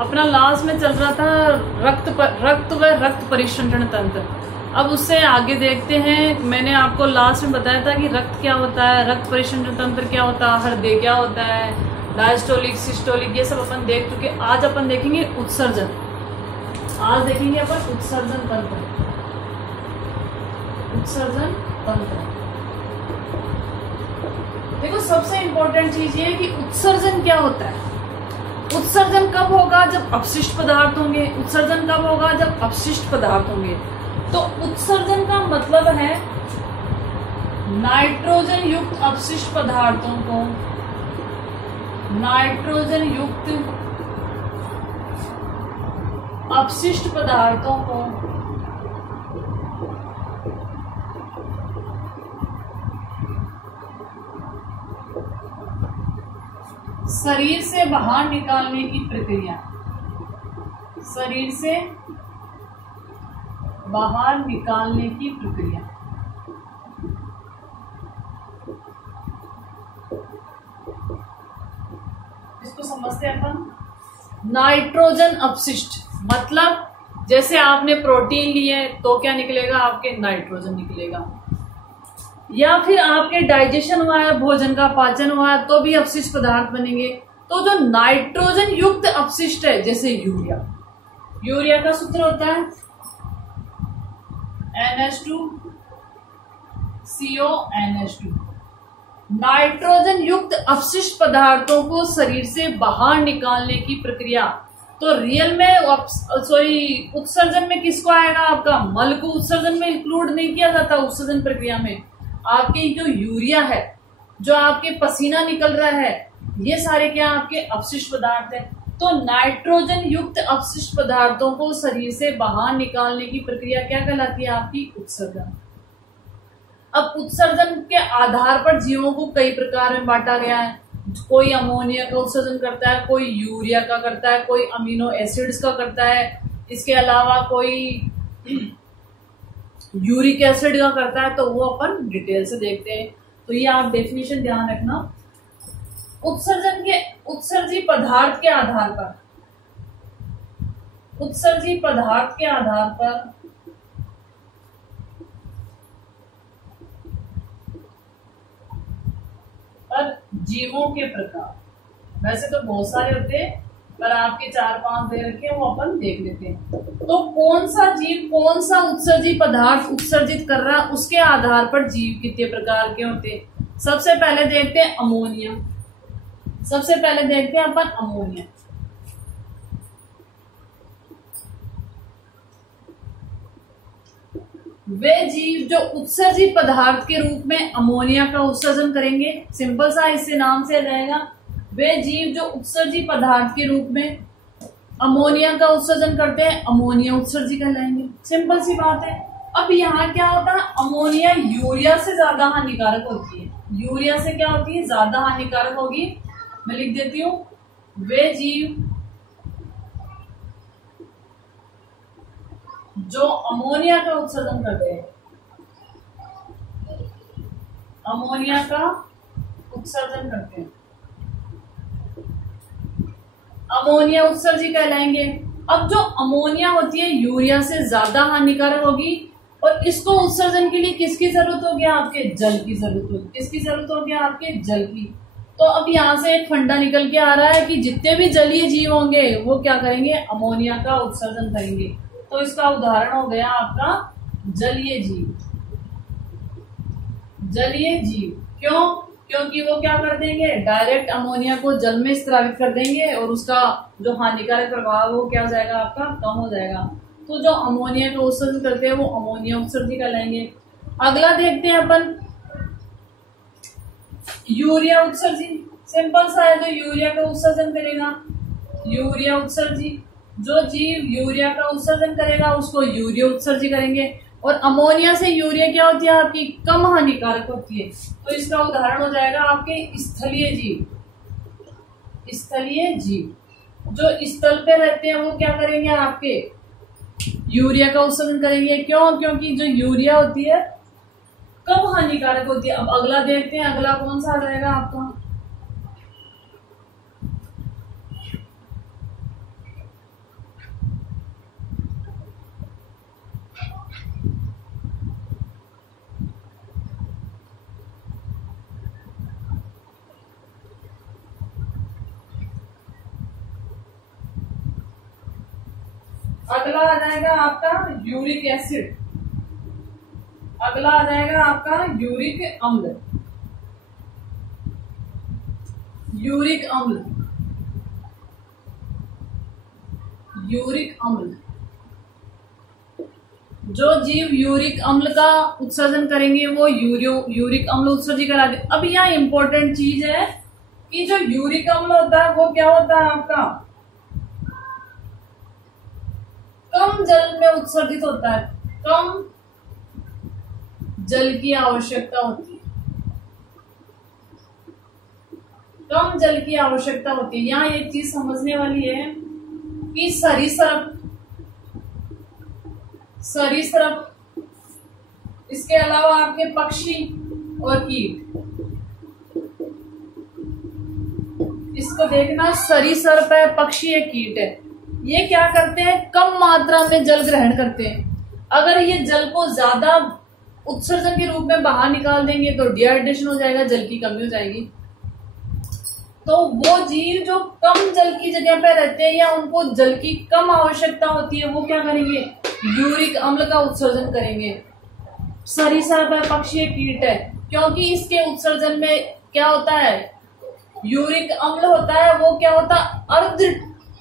अपना लास्ट में चल रहा था रक्त व रक्त परिसंचरण तंत्र। अब उससे आगे देखते हैं। मैंने आपको लास्ट में बताया था कि रक्त क्या होता है, रक्त परिसंचरण तंत्र क्या होता है, हृदय क्या होता है, डायस्टोलिक सिस्टोलिक, ये सब अपन देख चुके। आज अपन देखेंगे उत्सर्जन। आज देखेंगे अपन उत्सर्जन तंत्र। उत्सर्जन तंत्र देखो, सबसे इंपॉर्टेंट चीज ये है कि उत्सर्जन क्या होता है। उत्सर्जन कब होगा? जब अपशिष्ट पदार्थ होंगे। उत्सर्जन कब होगा? जब अपशिष्ट पदार्थ होंगे। तो उत्सर्जन का मतलब है नाइट्रोजन युक्त अपशिष्ट पदार्थों को, नाइट्रोजन युक्त अपशिष्ट पदार्थों को शरीर से बाहर निकालने की प्रक्रिया, शरीर से बाहर निकालने की प्रक्रिया। इसको समझते हैं अपन। नाइट्रोजन अपशिष्ट मतलब जैसे आपने प्रोटीन लिए तो क्या निकलेगा? आपके नाइट्रोजन निकलेगा। या फिर आपके डाइजेशन हुआ है, भोजन का पाचन हुआ है, तो भी अपशिष्ट पदार्थ बनेंगे। तो जो नाइट्रोजन युक्त अपशिष्ट है, जैसे यूरिया, यूरिया का सूत्र होता है NH2CO NH2। नाइट्रोजन युक्त अपशिष्ट पदार्थों को शरीर से बाहर निकालने की प्रक्रिया। तो रियल में उत्सर्जन में किसको आएगा? आपका मल को उत्सर्जन में इंक्लूड नहीं किया जाता। उत्सर्जन प्रक्रिया में आपके जो यूरिया है, जो आपके पसीना निकल रहा है, ये सारे क्या आपके अपशिष्ट पदार्थ है। तो नाइट्रोजन युक्त अपशिष्ट पदार्थों को शरीर से बाहर निकालने की प्रक्रिया क्या कहलाती है? आपकी उत्सर्जन। अब उत्सर्जन के आधार पर जीवों को कई प्रकार में बांटा गया है। कोई अमोनिया का उत्सर्जन करता है, कोई यूरिया का करता है, कोई अमीनो एसिड्स का करता है, इसके अलावा कोई यूरिक एसिड का करता है। तो वो अपन डिटेल से देखते हैं। तो ये आप डेफिनेशन ध्यान रखना। उत्सर्जन के उत्सर्जी पदार्थ के आधार पर, उत्सर्जी पदार्थ के आधार पर जीवों के प्रकार, वैसे तो बहुत सारे होते हैं पर आपके 4-5 दे रखे हैं, वो अपन देख लेते हैं। तो कौन सा जीव कौन सा उत्सर्जी पदार्थ उत्सर्जित कर रहा है, उसके आधार पर जीव कितने प्रकार के होते हैं। सबसे पहले देखते हैं अमोनिया। सबसे पहले देखते हैं अपन अमोनिया। वे जीव जो उत्सर्जी पदार्थ के रूप में अमोनिया का उत्सर्जन करेंगे, सिंपल सा इससे नाम से जाएगा, वे जीव जो उत्सर्जी पदार्थ के रूप में अमोनिया का उत्सर्जन करते हैं, अमोनिया उत्सर्जी कहलाएंगे। सिंपल सी बात है। अब यहाँ क्या होता है? अमोनिया यूरिया से ज्यादा हानिकारक होती है। यूरिया से क्या होती है? ज्यादा हानिकारक होगी। मैं लिख देती हूं, वे जीव जो अमोनिया का उत्सर्जन करते हैं, अमोनिया का उत्सर्जन करते हैं, अमोनिया उत्सर्जी कहलाएंगे। अब जो अमोनिया होती है यूरिया से ज्यादा हानिकारक होगी और इसको उत्सर्जन के लिए किसकी जरूरत होगी? आपके जल की जरूरत होगी। किसकी जरूरत होगी? आपके जल की। तो अब यहाँ से एक फंडा निकल के आ रहा है कि जितने भी जलीय जीव होंगे वो क्या करेंगे? अमोनिया का उत्सर्जन करेंगे। तो इसका उदाहरण हो गया आपका जलीय जीव। जलीय जीव क्यों? क्योंकि वो क्या कर देंगे? डायरेक्ट अमोनिया को जल में स्रावित कर देंगे और उसका जो हानिकारक प्रभाव वो क्या हो जाएगा? आपका कम हो जाएगा। तो जो अमोनिया का उत्सर्जन करते हैं वो अमोनिया उत्सर्जी कहलाएंगे। अगला देखते हैं अपन यूरिया उत्सर्जी। सिंपल सा है, जो यूरिया का उत्सर्जन करेगा, यूरिया उत्सर्जी। जो जीव यूरिया का उत्सर्जन करेगा उसको यूरिया उत्सर्जी करेंगे। और अमोनिया से यूरिया क्या होती है? आपकी कम हानिकारक होती है। तो इसका उदाहरण हो जाएगा आपके स्थलीय जीव। स्थलीय जीव जो स्थल पे रहते हैं वो क्या करेंगे? आपके यूरिया का उत्सर्जन करेंगे। क्यों? क्योंकि जो यूरिया होती है कम हानिकारक होती है। अब अगला देखते हैं, अगला कौन सा आ जाएगा आपका? अगला आ जाएगा आपका यूरिक एसिड, अगला आ जाएगा आपका यूरिक अम्ल, यूरिक अम्ल, यूरिक अम्ल। जो जीव यूरिक अम्ल का उत्सर्जन करेंगे वो यूरिक अम्ल उत्सर्जित कराते। अब यहाँ इंपॉर्टेंट चीज है कि जो यूरिक अम्ल होता है वो क्या होता है आपका, कम जल में उत्सर्जित होता है, कम जल की आवश्यकता होती है, कम जल की आवश्यकता होती है। यहाँ एक चीज समझने वाली है कि सरीसृप, इसके अलावा आपके पक्षी और कीट, इसको देखना, सरीसृप है, पक्षी है, कीट है, ये क्या करते हैं, कम मात्रा में जल ग्रहण करते हैं। अगर ये जल को ज्यादा उत्सर्जन के रूप में बाहर निकाल देंगे तो डिहाइड्रेशन हो जाएगा, जल की कमी हो जाएगी। तो वो जीव जो कम जल की जगह पे रहते हैं या उनको जल की कम आवश्यकता होती है वो क्या करेंगे, यूरिक अम्ल का उत्सर्जन करेंगे। सरीसृप है, पक्षी है, कीट है, क्योंकि इसके उत्सर्जन में क्या होता है, यूरिक अम्ल होता है, वो क्या होता है, अर्ध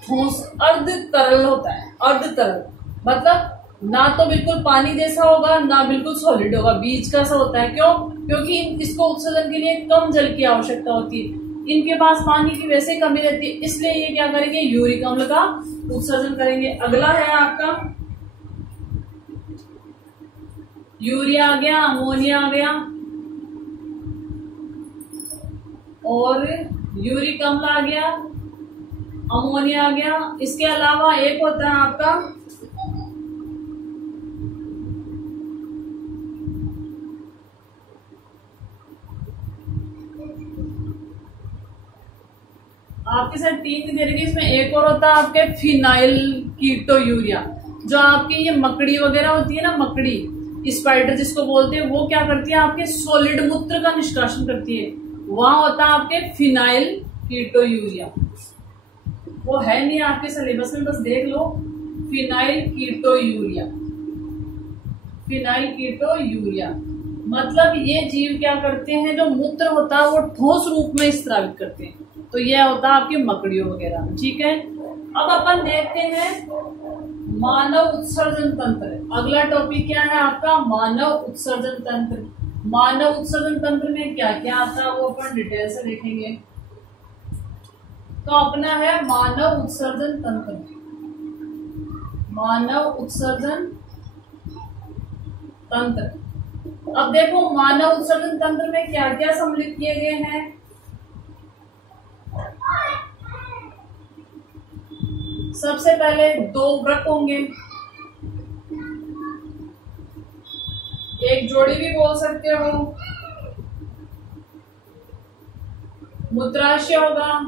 ठोस, अर्ध तरल होता है, अर्ध तरल मतलब ना तो बिल्कुल पानी जैसा होगा ना बिल्कुल सॉलिड होगा, बीच का सा होता है। क्यों, क्योंकि इसको उत्सर्जन के लिए कम जल की आवश्यकता होती है, इनके पास पानी की वैसे कमी रहती है, इसलिए ये क्या करेंगे, यूरिक अम्ल का उत्सर्जन करेंगे। अगला है आपका यूरिया आ गया, अमोनिया आ गया और यूरिक अम्ल आ गया, अमोनिया आ गया। इसके अलावा एक होता है आपका आपके साथ 3 दे रही, इसमें एक और होता है आपके फिनाइल कीटो यूरिया। जो आपकी ये मकड़ी वगैरह होती है ना, मकड़ी स्पाइडर जिसको बोलते हैं, वो क्या करती है, आपके सॉलिड मूत्र का निष्कासन करती है, वहां होता है आपके फिनाइल कीटो यूरिया। वो है नहीं आपके सिलेबस में, बस देख लो, फिनाइल कीटो यूरिया, फिनाइल कीटो यूरिया मतलब ये जीव क्या करते हैं, जो मूत्र होता है वो ठोस रूप में स्रावित करते हैं, तो यह होता है आपके मकड़ियों वगैरह में। ठीक है, अब अपन देखते हैं मानव उत्सर्जन तंत्र। अगला टॉपिक क्या है आपका, मानव उत्सर्जन तंत्र। मानव उत्सर्जन तंत्र में क्या क्या आता है वो अपन डिटेल से देखेंगे। तो अपना है मानव उत्सर्जन तंत्र, मानव उत्सर्जन तंत्र। अब देखो मानव उत्सर्जन तंत्र में क्या क्या सम्मिलित किए गए हैं। सबसे पहले 2 वृक्क होंगे, एक जोड़ी भी बोल सकते हो, मूत्राशय होगा,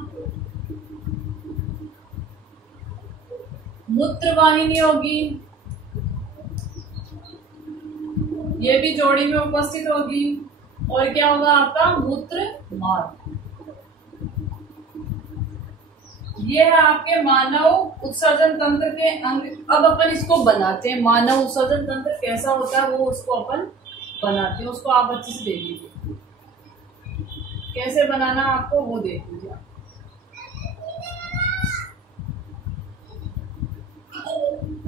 मूत्रवाहिनी होगी, ये भी जोड़ी में उपस्थित होगी, और क्या होगा आपका मूत्र मार्ग। ये है आपके मानव उत्सर्जन तंत्र के अंग। अब अपन इसको बनाते हैं, मानव उत्सर्जन तंत्र कैसा होता है वो उसको अपन बनाते हैं, उसको आप अच्छे से देख लीजिए, कैसे बनाना आपको वो देख लीजिए।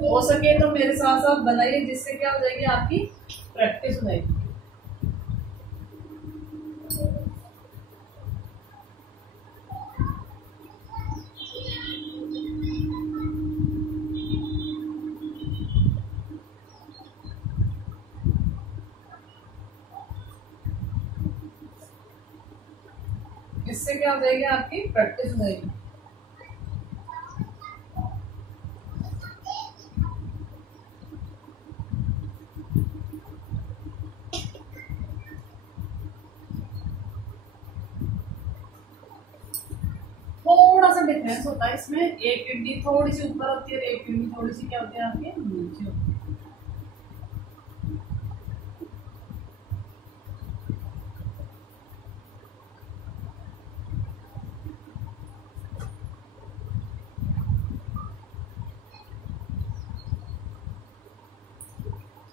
हो सके तो मेरे साथ साथ बनाइए, जिससे क्या हो जाएगी, आपकी प्रैक्टिस हो जाएगी। इससे क्या हो जाएगी, आपकी प्रैक्टिस हो जाएगी। थोड़ा सा डिफरेंस होता है इसमें, एक किडनी थोड़ी सी ऊपर होती है, एक किडनी थोड़ी सी क्या होती है आपके नीचे होती है।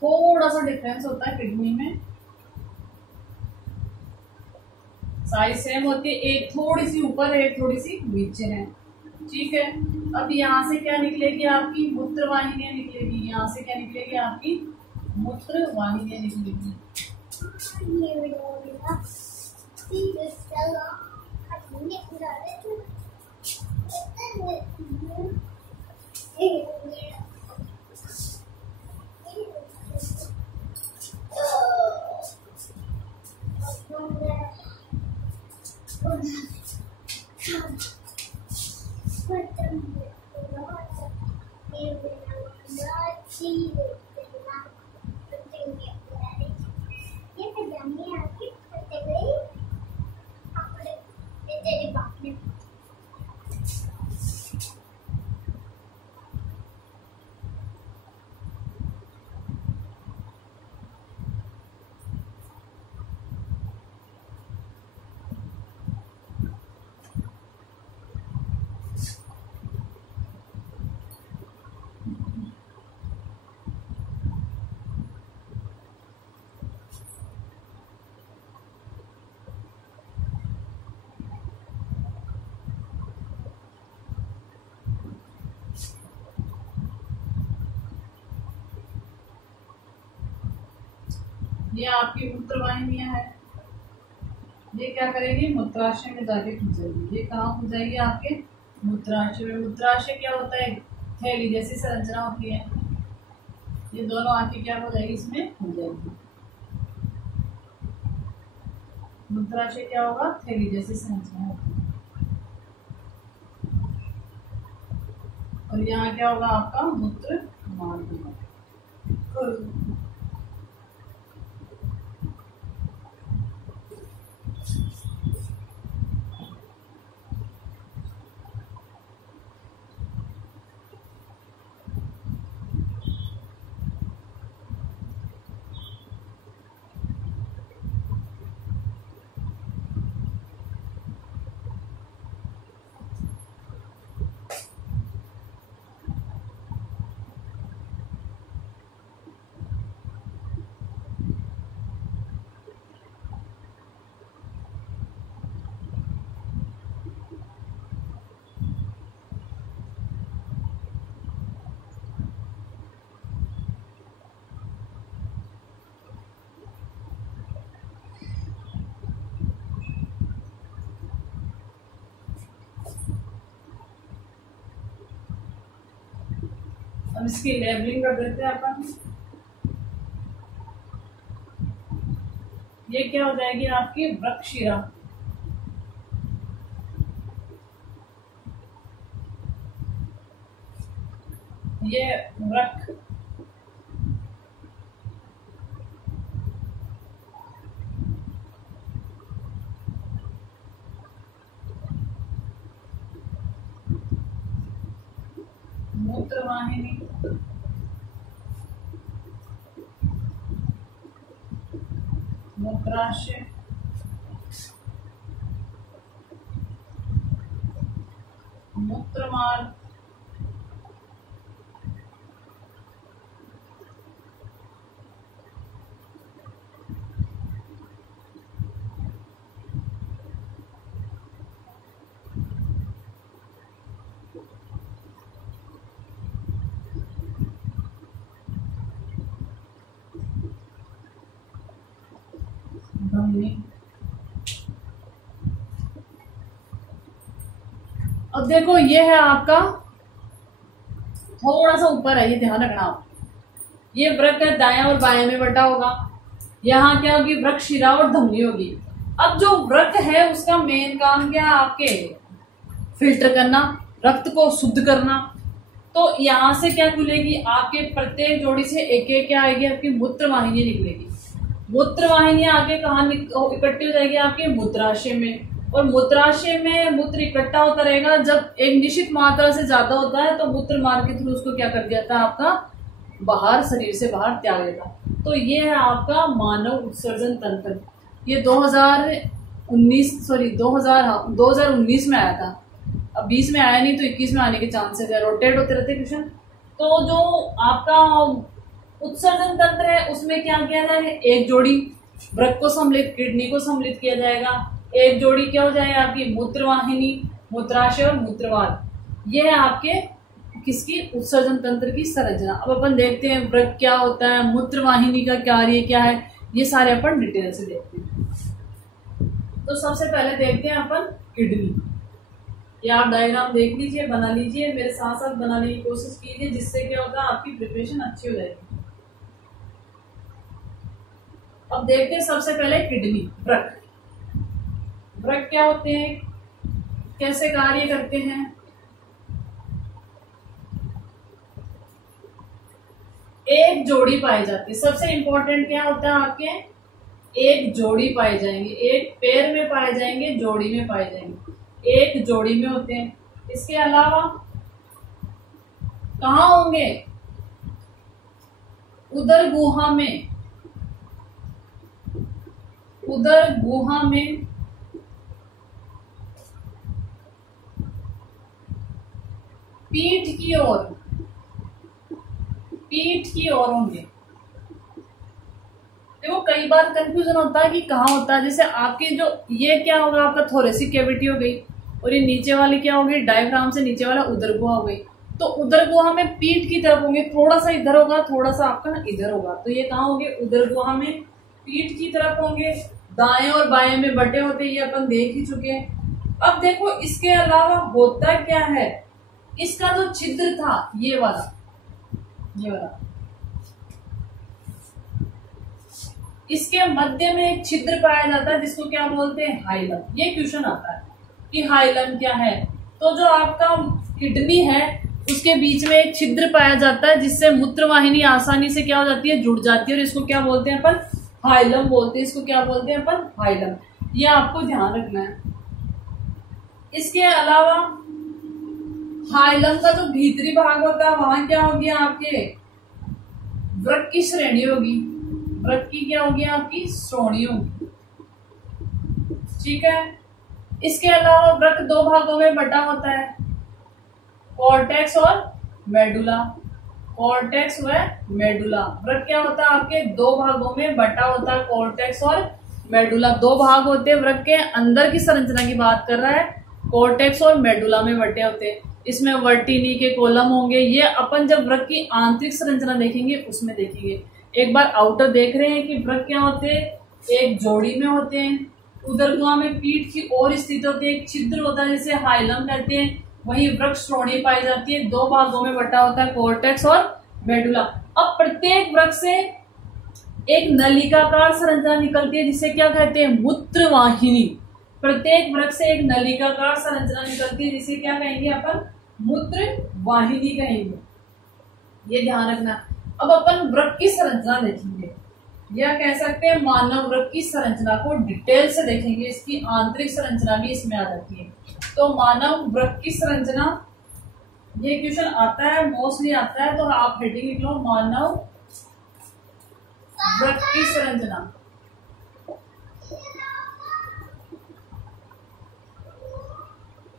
थोड़ा सा डिफरेंस होता है किडनी में, साइज सेम होती है, एक थोड़ी सी ऊपर है, एक थोड़ी सी नीचे है। ठीक है, अब यहाँ से क्या निकलेगी आपकी मूत्र वाहिनियां निकलेगी, यहाँ से क्या निकलेगी आपकी मूत्र वाहिनियां निकलेगी। ये आपकी मूत्र वाहिनियां है, ये क्या करेगी मूत्राशय में जाके खुल जाएगी। ये कहाँ खुल जाएगी आपके मूत्राशय में। मूत्राशय क्या होता है, थैली जैसी संरचना होती है, ये दोनों आके क्या हो जाएगी इसमें खुल जाएगी। मूत्राशय क्या होगा, थैली जैसी संरचना होती है। और यहाँ क्या होगा आपका मूत्र मार्ग। अब इसकी लेबलिंग कर देते हैं अपन। ये क्या हो जाएगी आपकी वृक्कशिरा। ये वृक्क, मूत्रवाहिनी, मूत्राशय, मूत्रमार्ग, धमनी। अब देखो ये है आपका थोड़ा सा ऊपर है, ये ध्यान रखना आप। ये वृक्क है, दाएं और बाएं में बटा होगा। यहाँ क्या होगी वृक्कशिरा और धमनी होगी। अब जो वृक्क है उसका मेन काम क्या है आपके, फिल्टर करना, रक्त को शुद्ध करना। तो यहाँ से क्या खुलेगी आपके प्रत्येक जोड़ी से एक एक क्या आएगी आपकी मूत्र वाहिनी निकलेगी। मूत्र वाहिनियां आगे कहाँ इकट्ठी हो जाएगी आपके मूत्राशय में। और मूत्राशय में मूत्र इकट्ठा होता रहेगा, जब एक निश्चित मात्रा से ज्यादा होता है तो मूत्र मार्ग के थ्रू उसको क्या कर दिया था आपका बाहर, शरीर से बाहर त्याग देता। तो ये है आपका मानव उत्सर्जन तंत्र। ये 2019 में आया था। अब 20 में आया नहीं तो 21 में आने के चांसेस है, रोटेट होते रहते क्वेश्चन। तो जो आपका उत्सर्जन तंत्र है, उसमें क्या किया जाएगा, एक जोड़ी वृक्क को सम्मिलित, किडनी को सम्मिलित किया जाएगा, एक जोड़ी क्या हो जाएगा आपकी मूत्रवाहिनी, मूत्राशय और मूत्रवाल। ये है आपके किसकी, उत्सर्जन तंत्र की संरचना। अब अपन देखते हैं वृक्क क्या होता है, मूत्रवाहिनी का कार्य क्या है, ये सारे अपन डिटेल से देखते हैं। तो सबसे पहले देखते हैं अपन किडनी। ये आप डायग्राम देख लीजिए, बना लीजिए, मेरे साथ साथ बनाने की कोशिश कीजिए, जिससे क्या होगा आपकी प्रिपरेशन अच्छी हो जाएगी। अब देखते हैं सबसे पहले किडनी, वृक्क। वृक्क क्या होते हैं, कैसे कार्य करते हैं। एक जोड़ी पाई जाती है, सबसे इंपॉर्टेंट क्या होता है आपके, एक जोड़ी पाए जाएंगे, एक पैर में पाए जाएंगे, जोड़ी में पाए जाएंगे, एक जोड़ी में होते हैं। इसके अलावा कहाँ होंगे, उदर गुहा में, उदर गुहा में, पीठ की ओर, पीठ की ओर होंगे। देखो कई बार कंफ्यूजन होता है कि कहाँ होता है, जैसे आपके जो ये क्या होगा आपका थोरेसिक कैविटी हो गई, और ये नीचे वाली क्या होगी, डायफ्राम से नीचे वाला उदर गुहा हो गई। तो उदर गुहा में पीठ की तरफ होंगे, थोड़ा सा इधर होगा, थोड़ा सा आपका इधर होगा। तो ये कहाँ होंगे, उदर गुहा में पीठ की तरफ होंगे, दाएं और बाएं में बटे होते, ये अपन देख ही चुके हैं। अब देखो इसके अलावा होता क्या है, इसका जो छिद्र था ये वाला, ये वाला, इसके मध्य में एक छिद्र पाया जाता है जिसको क्या बोलते हैं, हाइलम। ये क्वेश्चन आता है कि हाइलम क्या है। तो जो आपका किडनी है उसके बीच में एक छिद्र पाया जाता है जिससे मूत्रवाहिनी आसानी से क्या हो जाती है, जुड़ जाती है, और इसको क्या बोलते हैं अपन, हाइलम बोलते हैं। इसको क्या बोलते हैं अपन, हाइलम। ये आपको ध्यान रखना है। इसके अलावा हाइलम का जो भीतरी भाग होता है वहां क्या होगी आपके, वृक्क की श्रेणी होगी, वृक्क की क्या होगी आपकी, श्रोणी होगी। ठीक है। इसके अलावा वृक्क दो भागों में बटा होता है, कॉर्टेक्स और मेडुला, कॉर्टेक्स व मेडुला। वृक्क क्या होता है आपके, दो भागों में बटा होता है, कॉर्टेक्स और मेडुला। दो भाग होते हैं, वृक्क के अंदर की संरचना की बात कर रहा है, कॉर्टेक्स और मेडुला में बटे होते हैं। इसमें वर्टिनी के कॉलम होंगे, ये अपन जब वृक्क की आंतरिक संरचना देखेंगे उसमें देखेंगे। एक बार आउटर देख रहे हैं कि वृक्क क्या होते हैं, एक जोड़ी में होते हैं, उदर गुहा में पीठ की ओर स्थित होते हैं, एक छिद्र होता है जिसे हाइलम कहते हैं, वही वृक्क श्रोणी पाई जाती है, दो भागों में बटा होता है, कॉर्टेक्स और मेडुला। अब प्रत्येक वृक्क से एक नलिकाकार संरचना निकलती है जिसे क्या कहते हैं, मूत्रवाहिनी। प्रत्येक वृक्क से एक नलिकाकार संरचना निकलती है जिसे क्या कहेंगे अपन, मूत्रवाहिनी कहेंगे। ये ध्यान रखना। अब अपन वृक्क की संरचना देखेंगे, या कह सकते हैं मानव वृक्क की संरचना को डिटेल से देखेंगे, इसकी आंतरिक संरचना भी इसमें आ जाती है। तो मानव वृक्क की संरचना, ये क्वेश्चन आता है, मोस्टली आता है, तो आप हेडिंग लिख लो, मानव वृक्क की संरचना।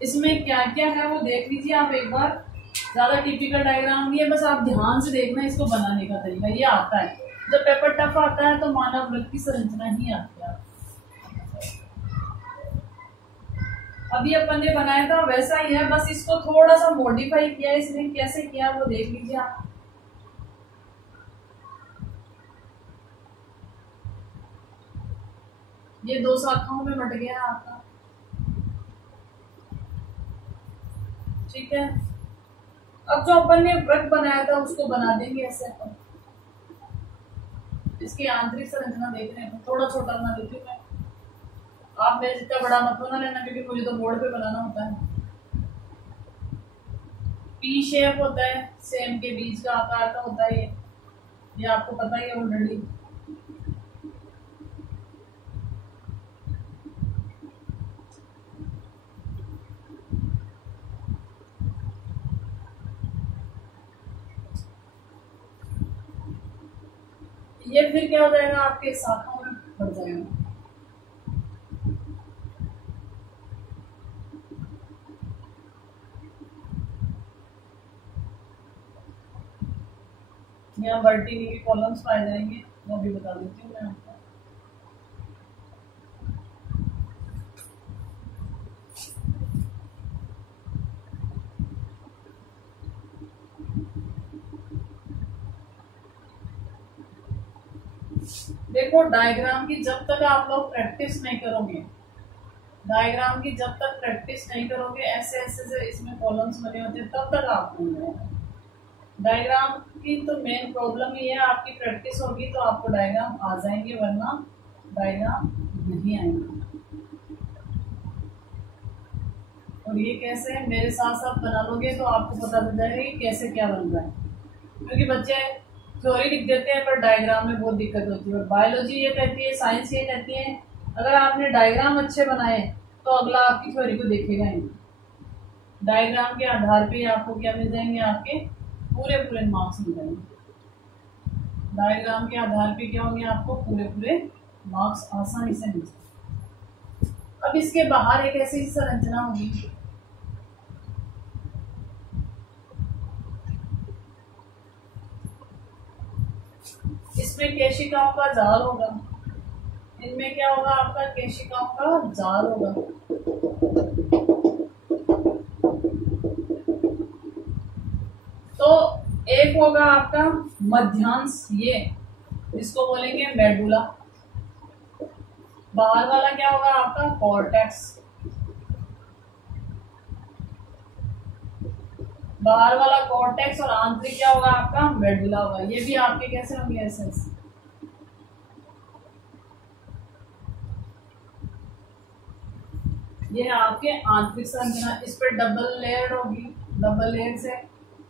इसमें क्या क्या है वो देख लीजिए आप एक बार, ज्यादा टिपिकल डायग्राम नहीं है, बस आप ध्यान से देखना इसको बनाने का तरीका। ये आता है जब पेपर टफ आता है तो मानव वृक्क की संरचना ही आती है। अभी अपन ने बनाया था वैसा ही है, बस इसको थोड़ा सा मॉडिफाई किया, इसने कैसे किया वो देख लीजिए आप। ये दो शाखाओं में बट गया आपका, ठीक है। अब जो अपन ने वृक्क बनाया था उसको बना देंगे ऐसे अपन। इसकी आंतरिक संरचना देख रहे हैं, थोड़ा छोटा बना देती हूँ मैं, आप मेरे जितना बड़ा मत बना लेना क्योंकि मुझे तो बोर्ड पे बनाना होता है। पी शेप होता है, सेम के बीच का आकार का होता है ये आपको पता ही है ऑलरेडी। ये फिर क्या हो जाएगा आपके शाखाओं में बढ़ जाएगा। यहाँ वर्टिनी के कॉलम्स पाए जाएंगे, वो भी बता देती हूँ मैं आपको। देखो डायग्राम की जब तक आप लोग प्रैक्टिस नहीं करोगे, डायग्राम की जब तक प्रैक्टिस नहीं करोगे, ऐसे ऐसे से इसमें कॉलम्स बने होते हैं, तब तक आपको नहीं आएगा। डायग्राम की तो मेन प्रॉब्लम ये है, आपकी प्रैक्टिस होगी तो आपको डायग्राम आ जाएंगे, वरना डायग्राम नहीं आएंगे। और ये कैसे है, मेरे साथ साथ बना लोगे तो आपको पता चल जाएगा कि कैसे क्या बन रहा है। क्योंकि बच्चे थ्योरी लिख देते हैं पर डायग्राम में बहुत दिक्कत होती है। और बायोलॉजी ये कहती है, साइंस ये कहती है, अगर आपने डायग्राम अच्छे बनाए तो अगला आपकी थ्योरी को देखेगा ही। डायग्राम के आधार पे आपको क्या मिल जाएंगे, आपके पूरे पूरे मार्क्स मिल जाएंगे। डायग्राम के आधार पे क्या होंगे, आपको पूरे पूरे मार्क्स आसानी से मिल जाएंगे। अब इसके बाहर एक ऐसी संरचना होगी, इसमें केशिकाओं का जाल होगा। इनमें क्या होगा, आपका केशिकाओं का जाल होगा। तो एक होगा आपका मध्यांश, ये इसको बोलेंगे मेडुला। बाहर वाला क्या होगा आपका कॉर्टेक्स। बाहर वाला कॉर्टेक्स और आंतरिक क्या होगा आपका मेडुला होगा। ये भी आपके कैसे होंगे, ऐसे ये आपके आंतरिक संरचना। इस पर डबल लेयर होगी, डबल लेयर से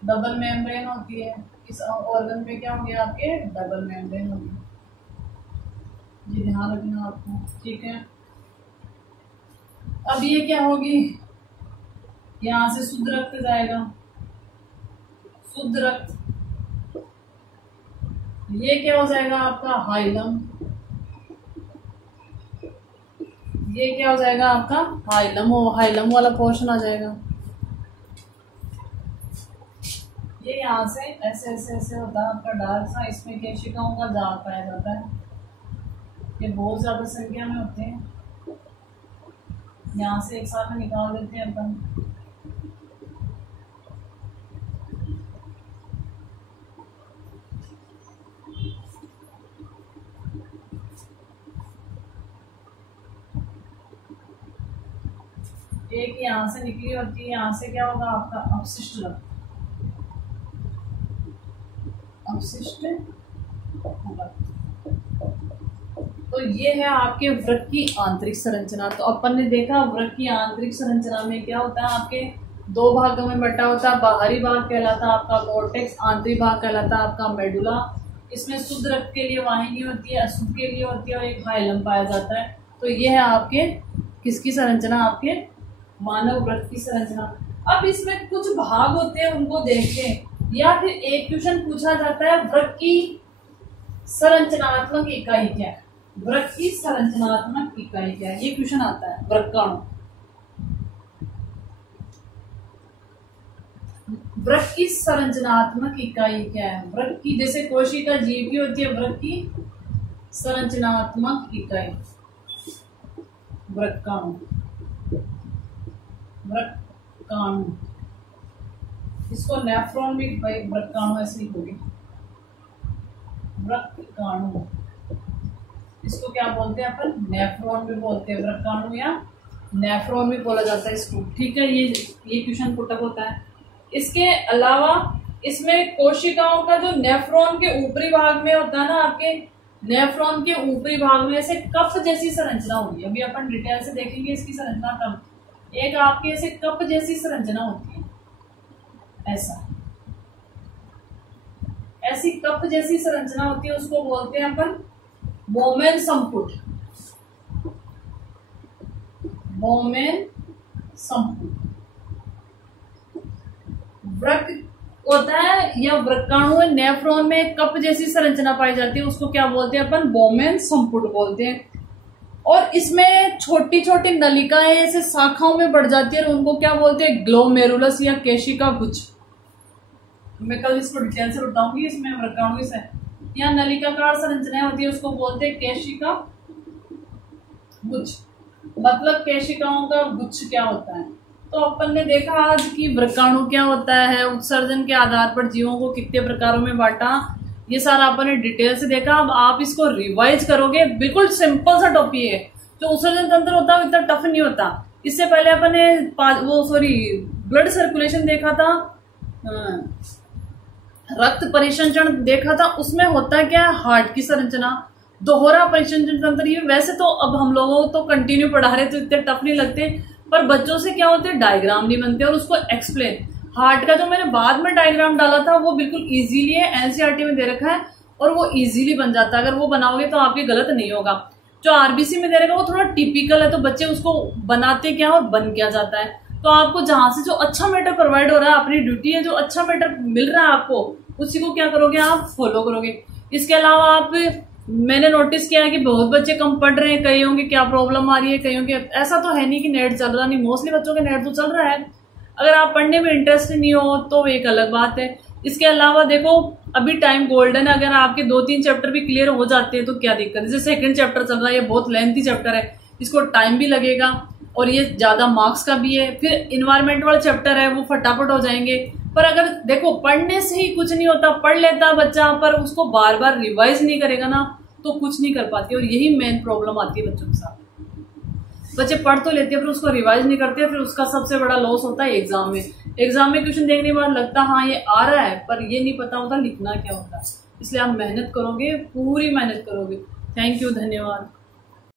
डबल मेम्ब्रेन होती है। इस ऑर्गन पे क्या होंगे आपके डबल मेम्ब्रेन होगी। ये ध्यान रखना आपको, ठीक है। अब ये क्या होगी, यहां से शुद्ध रक्त जाएगा, शुद्ध रक्त। ये क्या हो जाएगा आपका हाइलम, ये क्या हो जाएगा आपका हाइलम, हाइलम वाला पोर्शन आ जाएगा। ये यहाँ से ऐसे ऐसे ऐसे होता है आपका डार्क सा, इसमें केशिकाओं का जाल पाया जाता है। ये बहुत ज्यादा संख्या में होते हैं, यहाँ से एक साथ में निकाल देते हैं अपन। एक यहाँ से निकली होती है, यहाँ से क्या होगा आपका अपशिष्ट रक्त, अपशिष्ट रक्त। तो ये है आपके वृक्क की आंतरिक संरचना। तो अपन ने देखा वृक्क की आंतरिक संरचना में क्या होता है, आपके दो भागों में बटा होता है। बाहरी भाग कहलाता है आपका कॉर्टेक्स, आंतरिक भाग कहलाता है आपका मेडुला। इसमें शुद्ध रक्त के लिए वाहिनी होती है, अशुद्ध के लिए होती है, और एक हाइलम पाया जाता है। तो ये है आपके किसकी संरचना, आपके मानव वृक्क की संरचना। अब इसमें कुछ भाग होते हैं, उनको देखें, या फिर एक क्वेश्चन पूछा जाता है वृक्क की संरचनात्मक इकाई क्या है, वृक्क की संरचनात्मक इकाई क्या है, ये क्वेश्चन आता है। वृक्काणु, वृक्क की संरचनात्मक इकाई क्या है। वृक्क की, जैसे कोशिका जीव की होती है, वृक्क की संरचनात्मक इकाई वृक्काणु, वृक्काणु। इसको नेफ्रॉन भी वृक्काणु ऐसे लिखोगे, वृक्काणु। इसको क्या बोलते हैं अपन, नेफ्रॉन भी बोलते हैं, वृक्काणु या नेफ्रॉन भी बोला जाता है इसको, ठीक है। ये क्वेश्चन पुटअप होता है। इसके अलावा इसमें कोशिकाओं का जो नेफ्रॉन के ऊपरी भाग में होता है ना, आपके नेफ्रॉन के ऊपरी भाग में ऐसे कप जैसी संरचना होगी। अभी अपन डिटेल से देखेंगे इसकी संरचना कब। एक आपके ऐसे कप जैसी संरचना होती है, ऐसा, ऐसी कप जैसी संरचना होती है, उसको बोलते हैं अपन बोमेन संपुट, बोमेन संपुट। वृक्क होता है या वृक्काणु नेफ्रॉन में कप जैसी संरचना पाई जाती है, उसको क्या बोलते हैं अपन, बोमेन संपुट बोलते हैं। और इसमें छोटी छोटी नलिकाएं ऐसे शाखाओं में बढ़ जाती है, और उनको क्या बोलते हैं, ग्लोमेरुलस या केशिका गुच्छ, मैं कल इसको डिटेल से बताऊंगी, इसमें वर्कआउट से। यहाँ नलिकाकार संरचनाएं होती है, उसको बोलते हैं केशिका गुच्छ। मतलब केशिकाओं का गुच्छ क्या होता है। तो अपन ने देखा आज कि वृक्काणु क्या होता है, उत्सर्जन के आधार पर जीवों को कितने प्रकारों में बांटा, ये सारा अपन ने डिटेल से देखा। अब आप इसको रिवाइज करोगे, बिल्कुल सिंपल सा टॉपिक है। जो उत्सर्जन तंत्र होता है इतना टफ नहीं होता। इससे पहले अपन ने ब्लड सर्कुलेशन देखा था, रक्त परिसंचरण देखा था। उसमें होता क्या है, हार्ट की संरचना, दोहरा परिसंचरण तंत्र। ये वैसे तो अब हम लोगों तो कंटिन्यू पढ़ा रहे तो इतने टफ नहीं लगते, पर बच्चों से क्या होते हैं, डायग्राम नहीं बनते और उसको एक्सप्लेन। हार्ट का जो मैंने बाद में डायग्राम डाला था वो बिल्कुल इजीली है, एनसीईआरटी में दे रखा है और वो इजीली बन जाता है। अगर वो बनाओगे तो आपके गलत नहीं होगा। जो आरबीसी में दे रखा है वो थोड़ा टिपिकल है, तो बच्चे उसको बनाते क्या और बन क्या जाता है। तो आपको जहां से जो अच्छा मैटर प्रोवाइड हो रहा है, अपनी ड्यूटी है, जो अच्छा मैटर मिल रहा है आपको, उसी को क्या करोगे, आप फॉलो करोगे। इसके अलावा आप, मैंने नोटिस किया है कि बहुत बच्चे कम पढ़ रहे हैं, कईयों की क्या प्रॉब्लम आ रही है, कईयों के ऐसा तो है नहीं कि नेट चल रहा नहीं, मोस्टली बच्चों के नेट तो चल रहा है। अगर आप पढ़ने में इंटरेस्ट नहीं हो तो एक अलग बात है। इसके अलावा देखो, अभी टाइम गोल्डन है, अगर आपके 2-3 चैप्टर भी क्लियर हो जाते हैं तो क्या दिक्कत है। जैसे सेकंड चैप्टर चल रहा है, ये बहुत लेंथी चैप्टर है, इसको टाइम भी लगेगा और ये ज्यादा मार्क्स का भी है। फिर इन्वायरमेंट वाला चैप्टर है, वो फटाफट हो जाएंगे। पर अगर देखो, पढ़ने से ही कुछ नहीं होता, पढ़ लेता बच्चा पर उसको बार बार रिवाइज नहीं करेगा ना तो कुछ नहीं कर पाती। और यही मेन प्रॉब्लम आती है बच्चों के साथ। बच्चे पढ़ तो लेते हैं पर उसको रिवाइज नहीं करते, फिर उसका सबसे बड़ा लॉस होता है एग्जाम में। एग्जाम में क्वेश्चन देखने के बाद लगता हाँ ये आ रहा है, पर ये नहीं पता होता लिखना क्या होता है। इसलिए आप मेहनत करोगे, पूरी मेहनत करोगे। थैंक यू, धन्यवाद।